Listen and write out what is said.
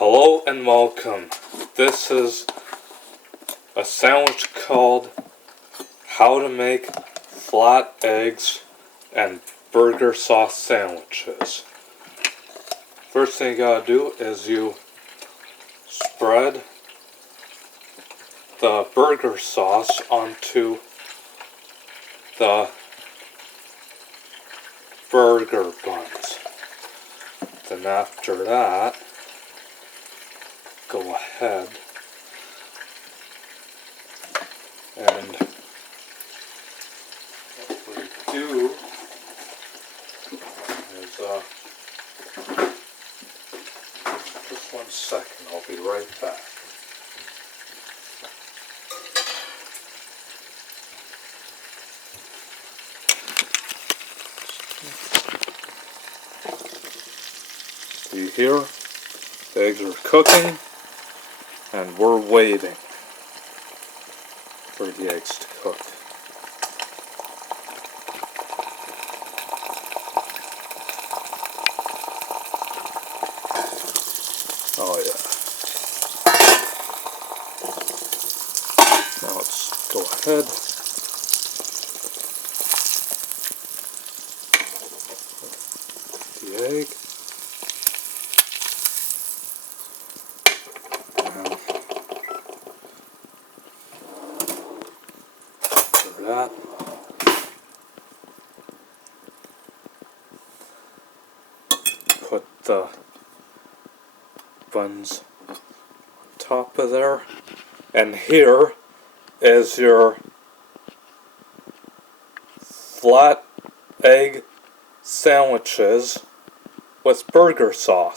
Hello and welcome. This is a sandwich called How to Make Flat Eggs and Burger Sauce Sandwiches. First thing you gotta do is you spread the burger sauce onto the burger buns. Then after that, go ahead and what we do is just 1 second, I'll be right back. You hear? The eggs are cooking and we're waiting for the eggs to cook. Oh yeah. Now let's go ahead. The egg. That. Put the buns on top of there, and here is your flat egg sandwiches with burger sauce.